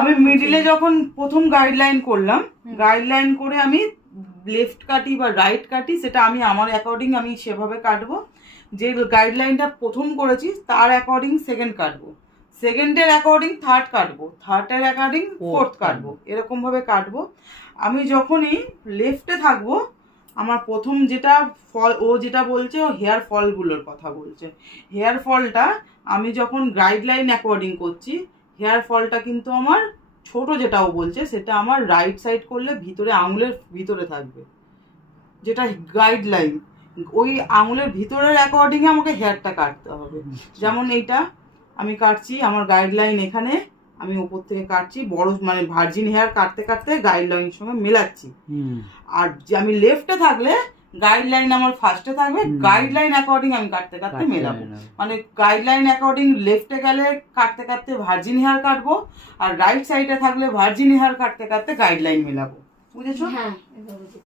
আমি মিডিলে যখন প্রথম গাইডলাইন করলাম, গাইডলাইন করে আমি লেফট কাটি বা রাইট কাটি, সেটা আমি আমার অ্যাকর্ডিং আমি সেভাবে কাটবো। যে গাইডলাইনটা প্রথম করেছি তার অ্যাকর্ডিং সেকেন্ড কাটবো, সেকেন্ডের অ্যাকর্ডিং থার্ড কাটবো, থার্ডের অ্যাকর্ডিং ফোর্থ কাটবো, এরকমভাবে কাটবো। আমি যখনই লেফটে থাকবো, আমার প্রথম যেটা ফল, ও যেটা বলছে ও হেয়ার ফলগুলোর কথা বলছে, হেয়ার ফলটা আমি যখন গাইডলাইন অ্যাকর্ডিং করছি, হেয়ার ফলটা কিন্তু আমার ছোট, যেটাও বলছে সেটা আমার রাইট সাইড করলে ভিতরে আঙুলের ভিতরে থাকবে, যেটা গাইডলাইন, ওই আঙুলের ভিতরের অ্যাকর্ডিং আমাকে হেয়ারটা কাটতে হবে। যেমন এইটা আমি কাটছি, আমার গাইডলাইন এখানে, আমি উপর থেকে কাটছি, বড় মানে ভার্জিন হেয়ার কাটতে কাটতে গাইডলাইনের সঙ্গে মেলাচ্ছি। আর যে আমি লেফটে থাকলে গাইডলাইন আমার ফার্স্টে থাকবে, গাইডলাইন অ্যাকর্ডিং আমি কাটতে কাটতে মেলাবো। মানে গাইডলাইন অ্যাকর্ডিং লেফটে গেলে কাটতে কাটতে ভার্জিন হেয়ার কাটবো, আর রাইট সাইডে থাকলে ভার্জিন হেয়ার কাটতে কাটতে গাইডলাইন মেলাবো। বুঝেছো? হ্যাঁ।